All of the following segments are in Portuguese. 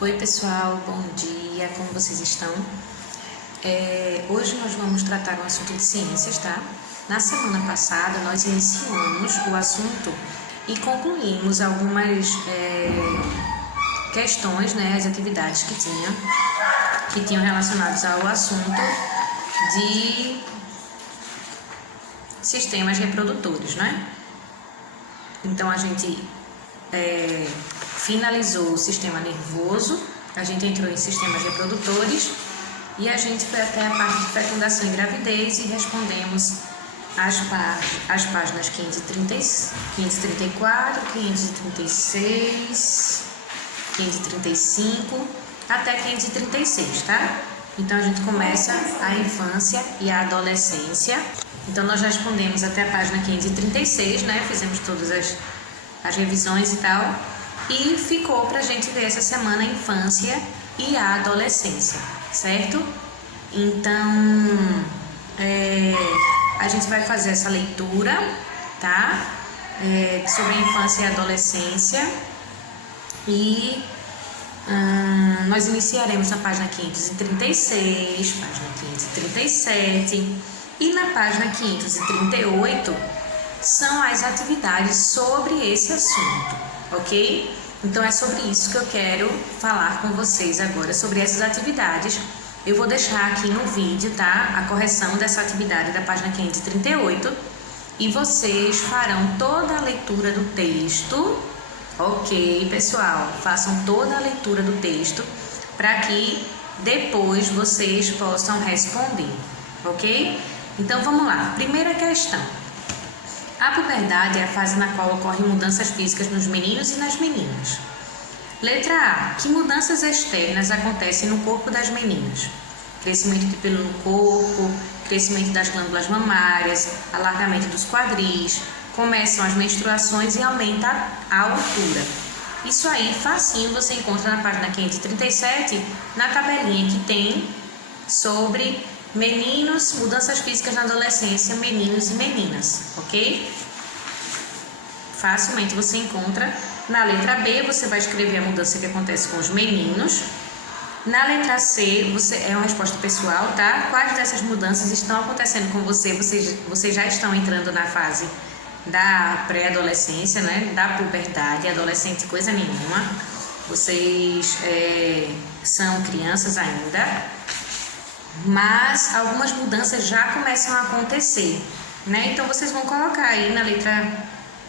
Oi pessoal, bom dia, como vocês estão? Hoje nós vamos tratar um assunto de ciências, tá? Na semana passada nós iniciamos o assunto e concluímos algumas questões, né, as atividades que tinham relacionados ao assunto de sistemas reprodutores, né? Então a gente finalizou o sistema nervoso, a gente entrou em sistemas reprodutores e a gente foi até a parte de fecundação e gravidez e respondemos as páginas 534, 536, 535 até 536, tá? Então a gente começa a infância e a adolescência. Então nós respondemos até a página 536, né? Fizemos todas as revisões e tal. E ficou pra gente ver essa semana a infância e a adolescência, certo? Então, a gente vai fazer essa leitura, tá? Sobre a infância e a adolescência. E nós iniciaremos na página 536, página 537 e na página 538 são as atividades sobre esse assunto, ok? Então é sobre isso que eu quero falar com vocês agora, sobre essas atividades. Eu vou deixar aqui no vídeo, tá? A correção dessa atividade da página 538 e vocês farão toda a leitura do texto, ok, pessoal? Façam toda a leitura do texto para que depois vocês possam responder, ok? Então vamos lá, primeira questão. A puberdade é a fase na qual ocorrem mudanças físicas nos meninos e nas meninas. Letra A. Que mudanças externas acontecem no corpo das meninas? Crescimento de pelo no corpo, crescimento das glândulas mamárias, alargamento dos quadris, começam as menstruações e aumenta a altura. Isso aí, facinho, você encontra na página 537, na tabelinha que tem sobre meninos, mudanças físicas na adolescência, meninos e meninas, ok? Facilmente você encontra. Na letra B, você vai escrever a mudança que acontece com os meninos. Na letra C, é uma resposta pessoal, tá? Quais dessas mudanças estão acontecendo com você? Vocês já estão entrando na fase da pré-adolescência, né? Da puberdade, adolescente coisa nenhuma. Vocês são crianças ainda. Mas algumas mudanças já começam a acontecer, né? Então vocês vão colocar aí na letra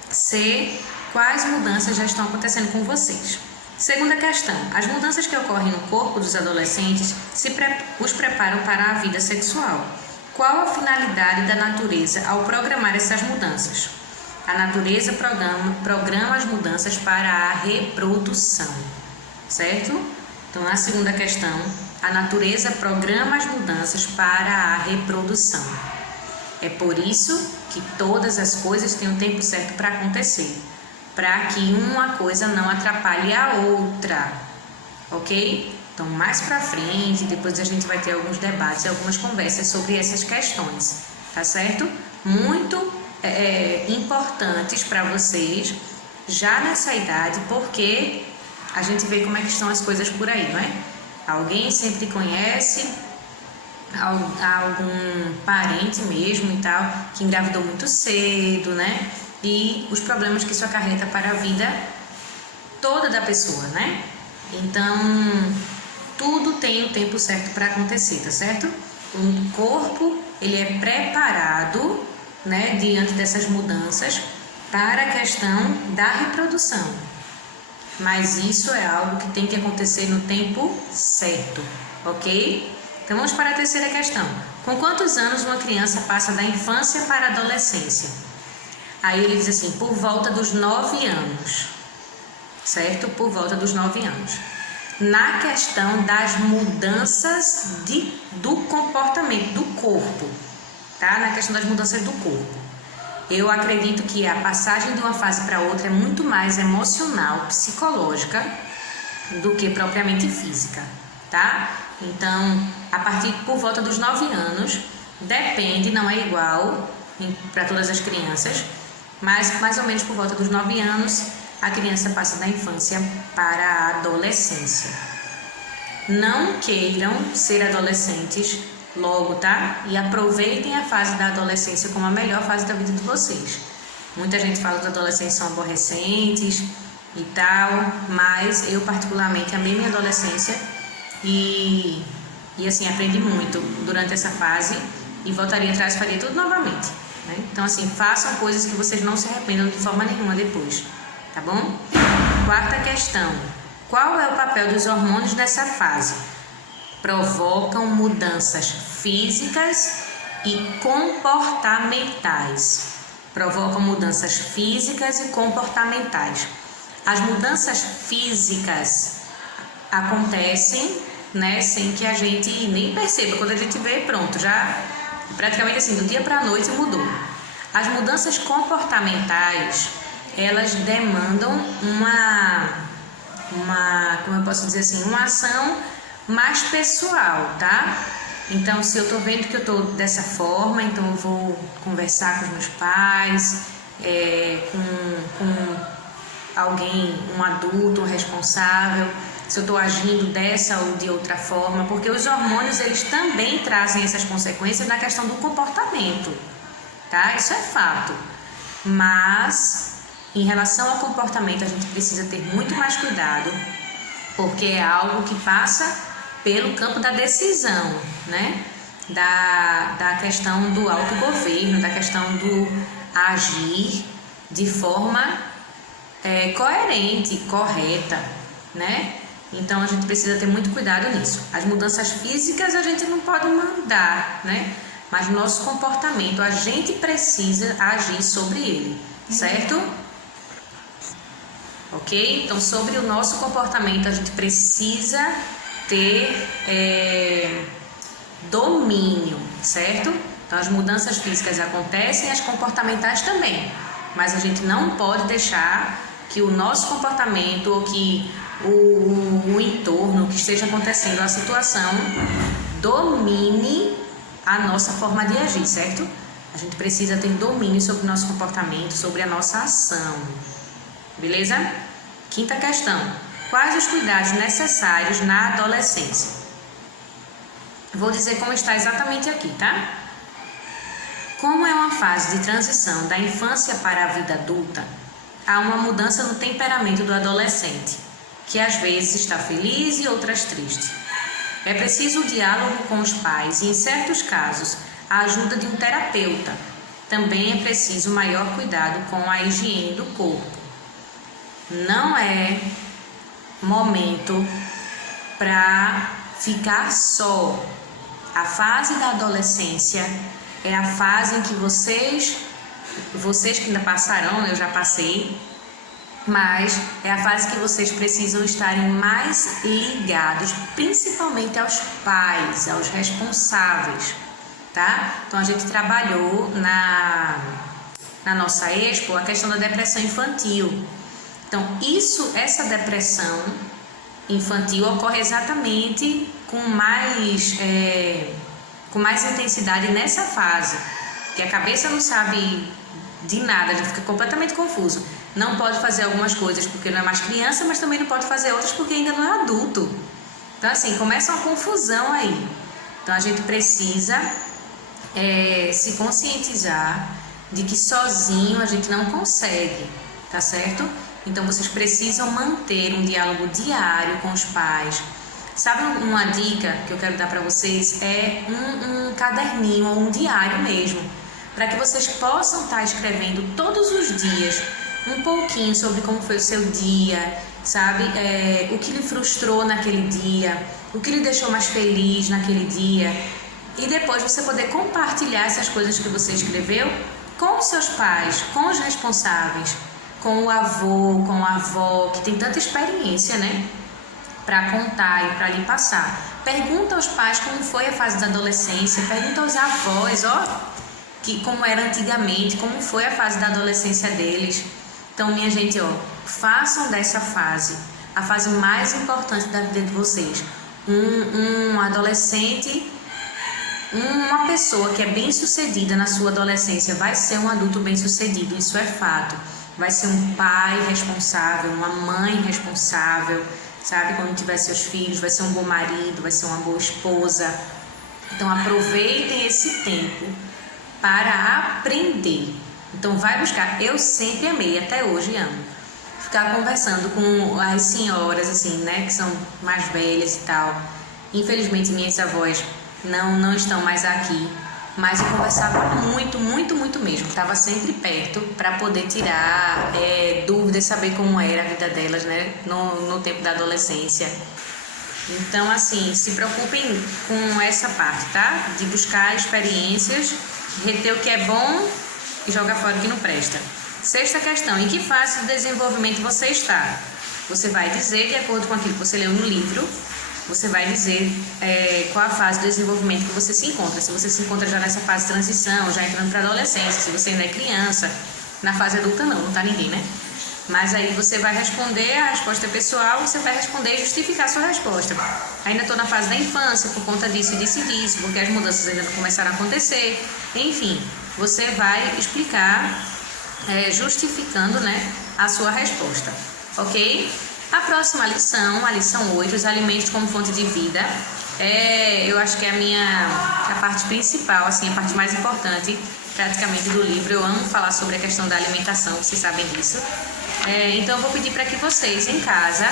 C quais mudanças já estão acontecendo com vocês. Segunda questão: as mudanças que ocorrem no corpo dos adolescentes os preparam para a vida sexual. Qual a finalidade da natureza ao programar essas mudanças? A natureza programa as mudanças para a reprodução, certo? Então, na segunda questão, a natureza programa as mudanças para a reprodução. É por isso que todas as coisas têm um tempo certo para acontecer, para que uma coisa não atrapalhe a outra, ok? Então, mais para frente, depois a gente vai ter alguns debates e algumas conversas sobre essas questões, tá certo? Muito importantes para vocês já nessa idade, porque a gente vê como é que estão as coisas por aí, não é? Alguém sempre conhece algum parente mesmo e tal, que engravidou muito cedo, né? E os problemas que isso acarreta para a vida toda da pessoa, né? Então, tudo tem o tempo certo para acontecer, tá certo? O corpo, ele é preparado, né, diante dessas mudanças para a questão da reprodução. Mas isso é algo que tem que acontecer no tempo certo, ok? Então vamos para a terceira questão. Com quantos anos uma criança passa da infância para a adolescência? Aí ele diz assim, por volta dos 9 anos, certo? Por volta dos 9 anos. Na questão das mudanças do comportamento, do corpo, tá? Na questão das mudanças do corpo. Eu acredito que a passagem de uma fase para outra é muito mais emocional, psicológica, do que propriamente física, tá? Então, por volta dos 9 anos, depende, não é igual para todas as crianças, mas mais ou menos por volta dos 9 anos, a criança passa da infância para a adolescência, não queiram ser adolescentes logo, tá? E aproveitem a fase da adolescência como a melhor fase da vida de vocês. Muita gente fala que os adolescentes são aborrecentes e tal, mas eu particularmente amei minha adolescência e assim, aprendi muito durante essa fase e voltaria atrás e faria tudo novamente, né? Então assim, façam coisas que vocês não se arrependam de forma nenhuma depois, tá bom? Quarta questão: qual é o papel dos hormônios nessa fase? Provocam mudanças físicas e comportamentais. Provocam mudanças físicas e comportamentais. As mudanças físicas acontecem, né, sem que a gente nem perceba. Quando a gente vê, pronto, já praticamente assim, do dia para a noite mudou. As mudanças comportamentais, elas demandam como eu posso dizer assim, uma ação mais pessoal, tá? Então, se eu tô vendo que eu tô dessa forma, então eu vou conversar com os meus pais, com alguém, um adulto, um responsável, se eu tô agindo dessa ou de outra forma, porque os hormônios, eles também trazem essas consequências na questão do comportamento, tá? Isso é fato. Mas, em relação ao comportamento, a gente precisa ter muito mais cuidado, porque é algo que passa pelo campo da decisão, né? Da questão do autogoverno, da questão do agir de forma coerente, correta, né? Então a gente precisa ter muito cuidado nisso. As mudanças físicas a gente não pode mandar, né? Mas nosso comportamento, a gente precisa agir sobre ele, certo? Ok? Então, sobre o nosso comportamento, a gente precisa ter domínio, certo? Então, as mudanças físicas acontecem, as comportamentais também, mas a gente não pode deixar que o nosso comportamento ou que o entorno, o que esteja acontecendo, a situação, domine a nossa forma de agir, certo? A gente precisa ter domínio sobre o nosso comportamento, sobre a nossa ação, beleza? Quinta questão: quais os cuidados necessários na adolescência? Vou dizer como está exatamente aqui, tá? Como é uma fase de transição da infância para a vida adulta, há uma mudança no temperamento do adolescente, que às vezes está feliz e outras triste. É preciso o diálogo com os pais e, em certos casos, a ajuda de um terapeuta. Também é preciso maior cuidado com a higiene do corpo. Não é momento para ficar só. A fase da adolescência é a fase em que vocês que ainda passarão, eu já passei, mas é a fase que vocês precisam estarem mais ligados, principalmente aos pais, aos responsáveis, tá? Então a gente trabalhou na nossa expo a questão da depressão infantil. Então essa depressão infantil ocorre exatamente com mais intensidade nessa fase, que a cabeça não sabe de nada, a gente fica completamente confuso. Não pode fazer algumas coisas porque não é mais criança, mas também não pode fazer outras porque ainda não é adulto. Então assim, começa uma confusão aí. Então a gente precisa se conscientizar de que sozinho a gente não consegue, tá certo? Então vocês precisam manter um diálogo diário com os pais. Sabe uma dica que eu quero dar para vocês? É um caderninho ou um diário mesmo, para que vocês possam estar escrevendo todos os dias um pouquinho sobre como foi o seu dia, sabe? O que lhe frustrou naquele dia, o que lhe deixou mais feliz naquele dia. E depois você poder compartilhar essas coisas que você escreveu com os seus pais, com os responsáveis, com o avô, com a avó, que tem tanta experiência, né? Para contar e para lhe passar. Pergunta aos pais como foi a fase da adolescência, pergunta aos avós, como era antigamente, como foi a fase da adolescência deles. Então, minha gente, façam dessa fase a fase mais importante da vida de vocês. Um adolescente, uma pessoa que é bem-sucedida na sua adolescência vai ser um adulto bem-sucedido, isso é fato. Vai ser um pai responsável, uma mãe responsável, sabe? Quando tiver seus filhos, vai ser um bom marido, vai ser uma boa esposa. Então aproveitem esse tempo para aprender. Então vai buscar. Eu sempre amei, até hoje amo, ficar conversando com as senhoras, assim, né, que são mais velhas e tal. Infelizmente minhas avós não estão mais aqui, mas eu conversava muito mesmo. Estava sempre perto para poder tirar dúvidas, saber como era a vida delas, né, no tempo da adolescência. Então, assim, se preocupem com essa parte, tá? De buscar experiências, reter o que é bom e jogar fora o que não presta. Sexta questão: em que fase do desenvolvimento você está? Você vai dizer, de acordo com aquilo que você leu no livro, você vai dizer qual a fase do desenvolvimento que você se encontra. Se você se encontra já nessa fase de transição, já entrando para a adolescência, se você ainda é criança, na fase adulta não tá ninguém, né? Mas aí você vai responder, a resposta pessoal, você vai responder e justificar a sua resposta. Ainda estou na fase da infância, por conta disso e disso, porque as mudanças ainda não começaram a acontecer. Enfim, você vai explicar, justificando, né, a sua resposta, ok? A próxima lição, a lição 8, os alimentos como fonte de vida. Eu acho que é a parte principal, assim, a parte mais importante praticamente do livro. Eu amo falar sobre a questão da alimentação, vocês sabem disso. Então eu vou pedir para que vocês em casa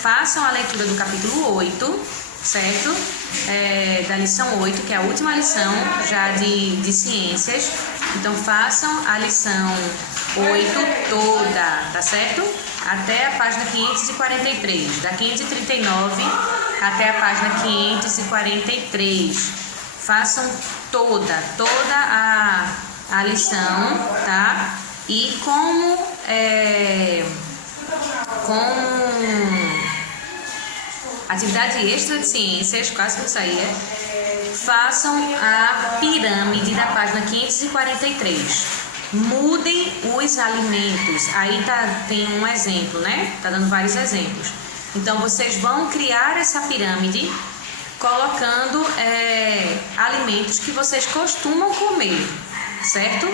façam a leitura do capítulo 8, certo? Da lição 8, que é a última lição já de ciências. Então façam a lição 8 toda, tá certo? Até a página 543, da 539 até a página 543. Façam toda a lição, tá? E como atividade extra de ciências, quase que eu saía, façam a pirâmide da página 543. Mudem os alimentos. Aí tem um exemplo, né? Tá dando vários exemplos. Então vocês vão criar essa pirâmide colocando alimentos que vocês costumam comer, certo?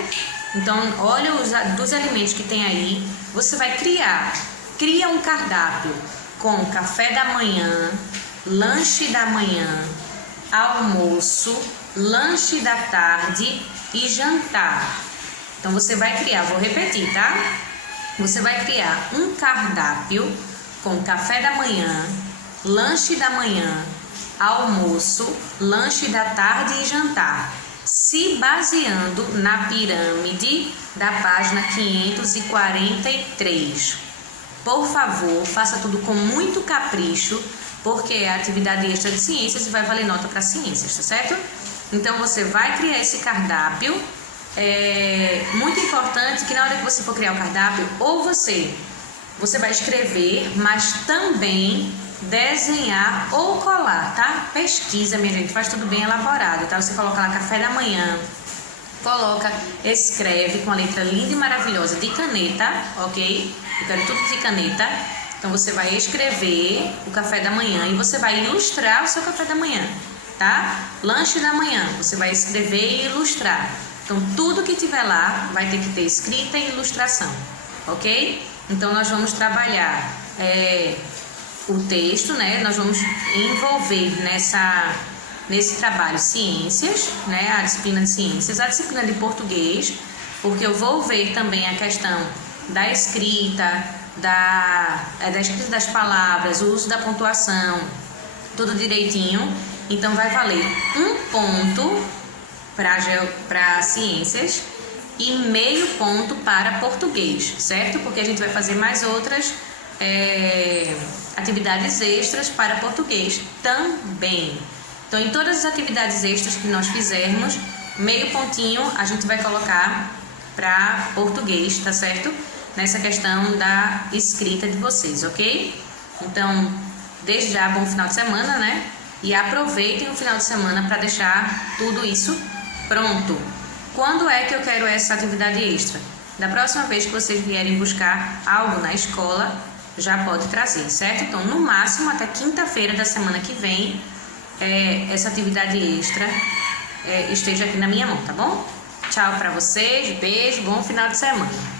Então olha dos alimentos que tem aí. Você vai cria um cardápio com café da manhã, lanche da manhã, almoço, lanche da tarde e jantar. Então você vai criar, vou repetir, tá? Você vai criar um cardápio com café da manhã, lanche da manhã, almoço, lanche da tarde e jantar, se baseando na pirâmide da página 543. Por favor, faça tudo com muito capricho, porque é atividade extra de ciências e vai valer nota para ciências, tá certo? Então você vai criar esse cardápio. Muito importante que na hora que você for criar o cardápio, ou você vai escrever, mas também desenhar ou colar, tá? Pesquisa, minha gente, faz tudo bem elaborado, tá? Você coloca lá café da manhã, escreve com a letra linda e maravilhosa de caneta, ok? Eu quero tudo de caneta. Então você vai escrever o café da manhã e você vai ilustrar o seu café da manhã, tá? Lanche da manhã, você vai escrever e ilustrar. Então, tudo que tiver lá vai ter que ter escrita e ilustração, ok? Então, nós vamos trabalhar o texto, né? Nós vamos envolver nesse trabalho ciências, né? A disciplina de ciências, a disciplina de português, porque eu vou ver também a questão da escrita, da escrita das palavras, o uso da pontuação, tudo direitinho. Então, vai valer 1 ponto para ciências e meio ponto para português, certo? Porque a gente vai fazer mais outras atividades extras para português também. Então, em todas as atividades extras que nós fizermos, meio pontinho a gente vai colocar para português, tá certo? Nessa questão da escrita de vocês, ok? Então, desde já, bom final de semana, né? E aproveitem o final de semana para deixar tudo isso pronto. Quando é que eu quero essa atividade extra? Da próxima vez que vocês vierem buscar algo na escola, já pode trazer, certo? Então, no máximo, até quinta-feira da semana que vem, essa atividade extra esteja aqui na minha mão, tá bom? Tchau para vocês, beijo, bom final de semana.